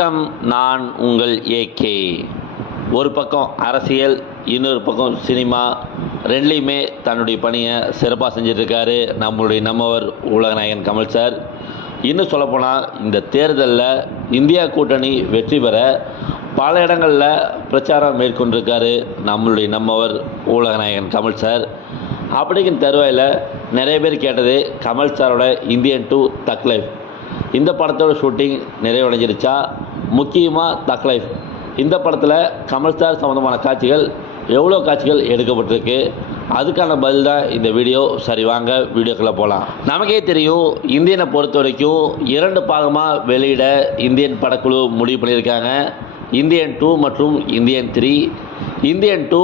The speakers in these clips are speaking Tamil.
வணக்கம் நான் உங்கள் ஏகே. ஒரு பக்கம் அரசியல் இன்னொரு பக்கம் சினிமா. ரெண்டுலேயுமே தன்னுடைய பணியை சிறப்பாக செஞ்சிட்ருக்காரு நம்மளுடைய நம்மவர் உலகநாயகன் கமல் சார். இன்னும் சொல்லப்போனால் இந்த தேர்தலில் இந்தியா கூட்டணி வெற்றி பெற பல இடங்களில் பிரச்சாரம் மேற்கொண்டிருக்காரு நம்மளுடைய நம்மவர் உலகநாயகன் கமல் சார். அப்படிங்கிற தருவாயில் நிறைய பேர் கேட்டது கமல் சாரோட இந்தியன் டூ தக் லைஃப். இந்த படத்தோட ஷூட்டிங் நிறைவடைஞ்சிருச்சா? முக்கியமாக தக் லைஃப் இந்த படத்தில் கமல் ஸ்டார் சம்மந்தமான காட்சிகள் எவ்வளோ காட்சிகள் எடுக்கப்பட்டிருக்கு? அதுக்கான பதில் தான் இந்த வீடியோ. சரி வாங்க வீடியோக்குள்ளே போகலாம் நமக்கே தெரியும் இந்தியனை பொறுத்த வரைக்கும் இரண்டு பாகமாக வெளியிட இந்தியன் படக்குழு முடிவு பண்ணியிருக்காங்க. இந்தியன் டூ மற்றும் இந்தியன் த்ரீ இந்தியன் டூ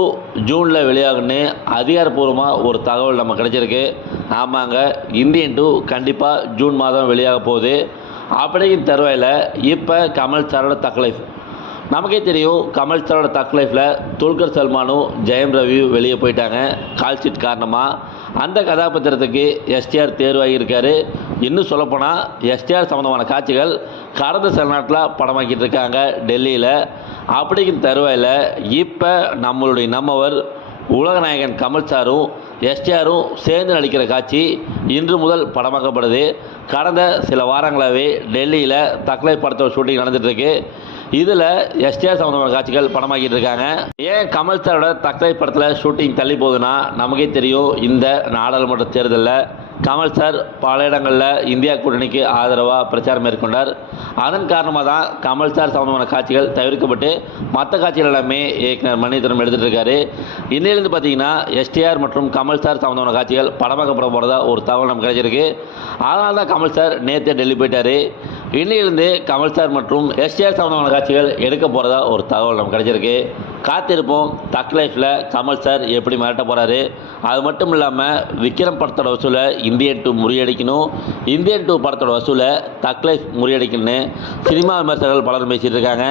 ஜூனில் வெளியாகுன்னு அதிகாரப்பூர்வமாக ஒரு தகவல் நம்ம கிடச்சிருக்கு. ஆமாங்க இந்தியன் டூ கண்டிப்பாக ஜூன் மாதம் வெளியாக போகுது. அப்படிங்கிற தருவாயில் இப்போ கமல் சாரோட தக்லைஃப் நமக்கே தெரியும் கமல் சாரோட தக் லைஃப்பில் துல்கர் சல்மானும் ஜெயம் ரவியும் வெளியே போயிட்டாங்க. கால்ஷீட் காரணமாக அந்த கதாபாத்திரத்துக்கு எஸ்டிஆர் தேர்வாகியிருக்காரு. இன்னும் சொல்லப்போனால் எஸ்டிஆர் சம்மந்தமான காட்சிகள் கடந்த சில நாட்டில் படமாக்கிட்டு இருக்காங்க டெல்லியில். அப்படிங்கிற தருவாயில் இப்போ நம்மளுடைய நம்மவர் உலகநாயகன் கமல் சாரும் எஸ்டிஆரும் சேர்ந்து நடிக்கிற காட்சி இன்று முதல் படமாக்கப்படுது. கடந்த சில வாரங்களாகவே டெல்லியில் தக்லை படத்தோட ஷூட்டிங் நடந்துகிட்ருக்கு இதில் எஸ்டிஆர் சம்மந்தமான காட்சிகள் படமாக்கிட்டு இருக்காங்க ஏன் கமல் சாரோட தக்லை படத்தில் ஷூட்டிங் தள்ளி போகுதுன்னா நமக்கே தெரியும் இந்த நாடாளுமன்ற தேர்தலில் கமல் சார் பல இடங்களில் இந்தியா கூட்டணிக்கு ஆதரவாக பிரச்சாரம் மேற்கொண்டார். அதன் காரணமாக தான் கமல் சார் சம்மந்தமான காட்சிகள் தவிர்க்கப்பட்டு மற்ற காட்சிகள் எல்லாமே இயக்குனர் மணிதரம் எடுத்துகிட்டு இருக்காரு. இன்னிலிருந்து பார்த்தீங்கன்னா எஸ்டிஆர் மற்றும் கமல் சார் சம்மந்தமான காட்சிகள் படமாக்கப்பட போகிறதா ஒரு தகவல் நமக்கு கிடைச்சிருக்கு. அதனால தான் கமல் சார் நேற்று டெல்லி போயிட்டார். இன்னிலிருந்து கமல் சார் மற்றும் எஸ்டிஆர் சம்மந்தமான காட்சிகள் எடுக்க போகிறதா ஒரு தகவல் நமக்கு கிடைச்சிருக்கு. காத்திருப்போம். தக் லைஃப்பில் கமல் சார் எப்படி மிரட்ட போகிறாரு அது மட்டும் இல்லாமல் விக்ரம் படத்தோட வசூலை இந்தியன் டூ முறியடிக்கணும். இந்தியன் டூ படத்தோட வசூலை தக் லைஃப் முறியடிக்கணும்னு சினிமா விமர்சகர்கள் பலரும் பேசிகிட்டு இருக்காங்க.